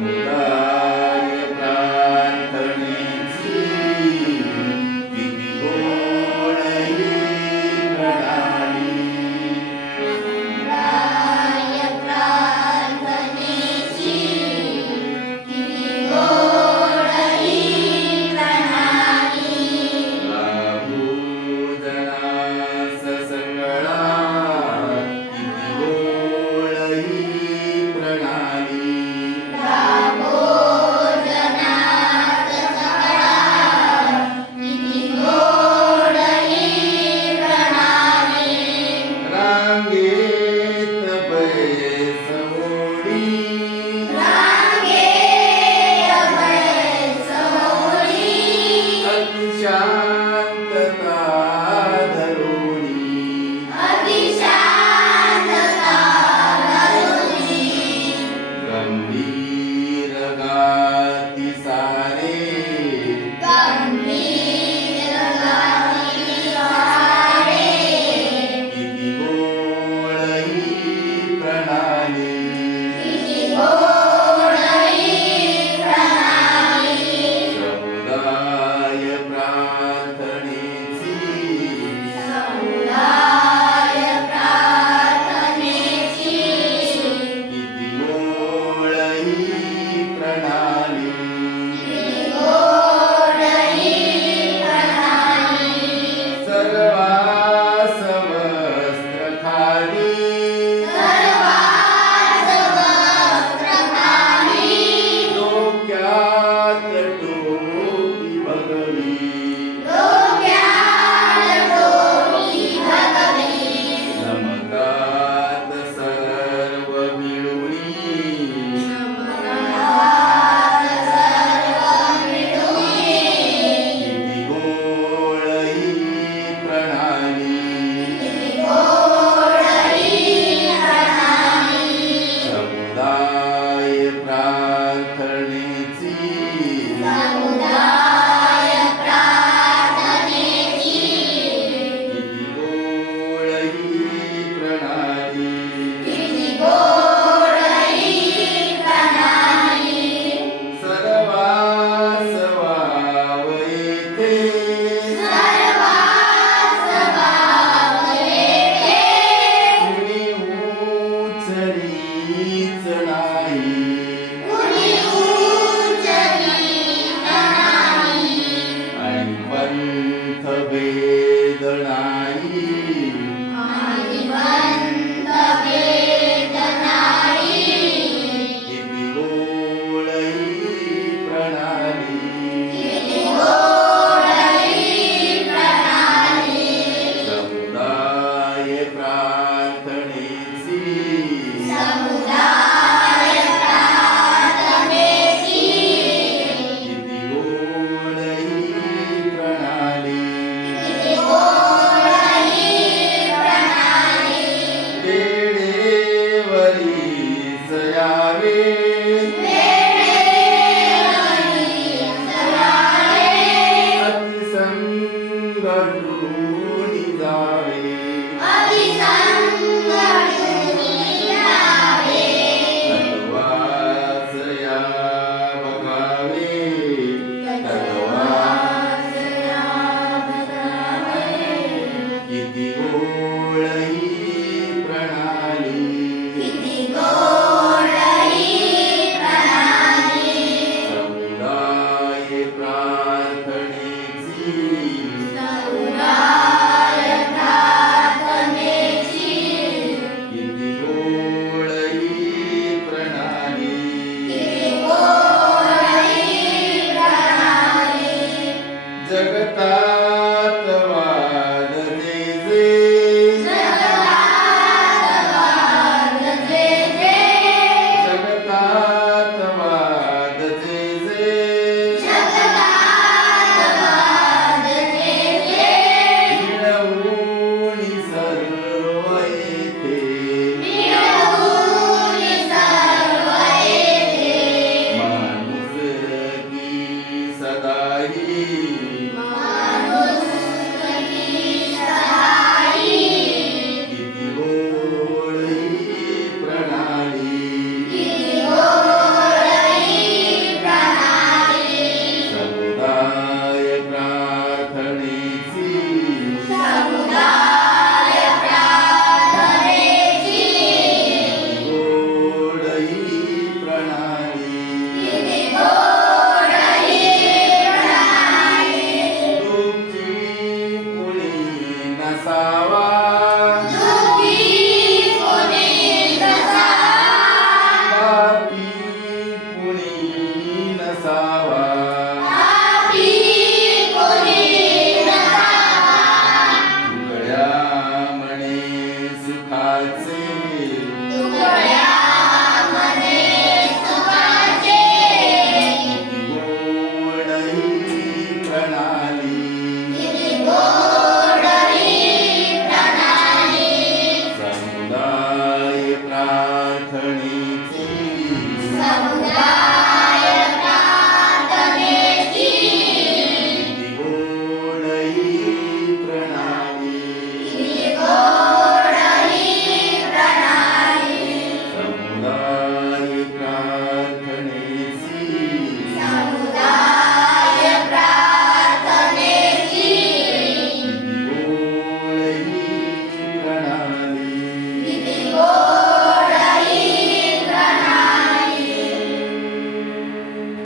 समुदाय प्रार्थनेची किती गोड ही प्रणाली. समुदाय प्रार्थनेची किती गोड ही प्रणाली. प्रभुजनास सगळा किती गोड ही प्रणाली. भोजनात सगळा किती गोड ही प्रणाली. रांगेत बैसवडी रांगेत बैसवडी अतिशांतता धरुणी. अतिशांतता धरुणी. गंभीर गाती सारे गंभीर गाती सारे किती गोड ही प्रणाली. किती गोड ही प्रणाली. समुदाय प्रार्थनेची समुदाय प्रार्थनेची किती गोड ही प्रणाली. किती गोड ही प्रणाली. सर्वास वस्त्र खाली सर्वांस वस्त्र खाली डोक्यात टोपी भगवी. डोक्यात टोपी भगवी. नमकात सर्व मिळुनी नमनात सर्व मिळुनी किती गोड ही प्रणाली. किती गोड ही प्रणाली. समुदाय प्रार्थनेची समुदाय प्रार्थनेची किती गोड ही प्रणाली. किती गोड ही प्रणाली. सर्वास वाव येथे सर्वांस वाव येथे कुणी उचलीच नाही.